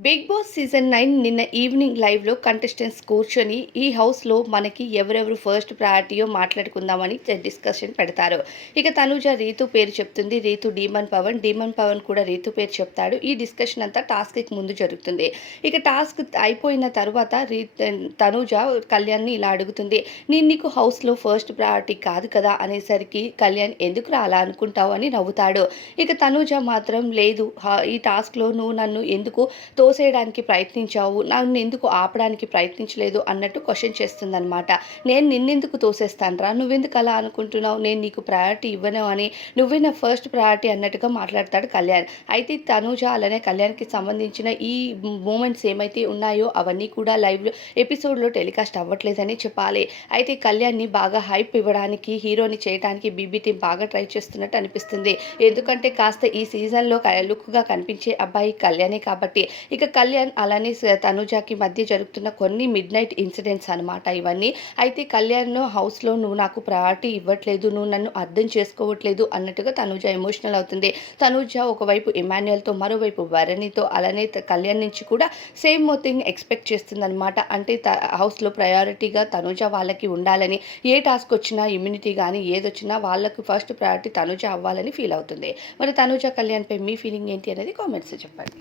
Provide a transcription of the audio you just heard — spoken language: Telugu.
బిగ్ బాస్ సీజన్ నైన్ నిన్న ఈవినింగ్ లైవ్లో కంటెస్టెంట్స్ కూర్చొని ఈ హౌస్లో మనకి ఎవరెవరు ఫస్ట్ ప్రయారిటీయో మాట్లాడుకుందామని డిస్కషన్ పెడతారు. ఇక తనుజ రీతు పేరు చెప్తుంది. రీతు డీమన్ పవన్. డీమన్ పవన్ కూడా రీతు పేరు చెప్తాడు. ఈ డిస్కషన్ అంతా టాస్క్కి ముందు జరుగుతుంది. ఇక టాస్క్ అయిపోయిన తర్వాత రీ తనుజ కళ్యాణ్ని ఇలా అడుగుతుంది. నేను నీకు హౌస్లో ఫస్ట్ ప్రయారిటీ కాదు కదా అనేసరికి కళ్యాణ్ ఎందుకు అలా అనుకుంటావు? అని నవ్వుతాడు. ఇక తనుజ మాత్రం లేదు. ఈ టాస్క్లో నువ్వు నన్ను ఎందుకు తో తోసేయడానికి ప్రయత్నించావు నన్ను ఎందుకు ఆపడానికి ప్రయత్నించలేదు అన్నట్టు క్వశ్చన్ చేస్తుందనమాట నేను నిన్నెందుకు తోసేస్తానరా? నువ్వెందుకు అలా అనుకుంటున్నావు? నేను నీకు ప్రయారిటీ ఇవ్వను అని నువ్వే నా ఫస్ట్ ప్రయారిటీ అన్నట్టుగా మాట్లాడతాడు కళ్యాణ్. అయితే తనూజ అలానే కళ్యాణ్కి సంబంధించిన ఈ మూమెంట్స్ ఏమైతే ఉన్నాయో అవన్నీ కూడా లైవ్లో ఎపిసోడ్లో టెలికాస్ట్ అవ్వట్లేదని చెప్పాలి. అయితే కళ్యాణ్ని బాగా హైప్ ఇవ్వడానికి హీరోని చేయడానికి బీబీ టీం బాగా ట్రై చేస్తున్నట్టు అనిపిస్తుంది. ఎందుకంటే కాస్త ఈ సీజన్లో లుక్గా కనిపించే అబ్బాయి కళ్యాణే కాబట్టి ఇక ఇక కళ్యాణ్ అలానే తనుజాకి మధ్య జరుగుతున్న కొన్ని మిడ్ నైట్ ఇన్సిడెంట్స్ అనమాట ఇవన్నీ. అయితే కళ్యాణ్ హౌస్లో నువ్వు నాకు ప్రయారిటీ ఇవ్వట్లేదు నువ్వు నన్ను అర్థం చేసుకోవట్లేదు అన్నట్టుగా తనుజ ఎమోషనల్ అవుతుంది. తనుజ ఒకవైపు ఇమాన్యుయల్తో మరోవైపు భరణితో అలానే కళ్యాణ్ నుంచి కూడా సేమ్ థింగ్ ఎక్స్పెక్ట్ చేస్తుందనమాట అంటే త హౌస్లో ప్రయారిటీగా తనుజ వాళ్ళకి ఉండాలని ఏ టాస్క్ వచ్చినా ఇమ్యూనిటీ కానీ ఏదొచ్చినా వాళ్ళకు ఫస్ట్ ప్రయారిటీ తనుజ అవ్వాలని ఫీల్ అవుతుంది. మరి తనుజ కళ్యాణ్పై మీ ఫీలింగ్ ఏంటి అనేది కామెంట్స్ చెప్పండి.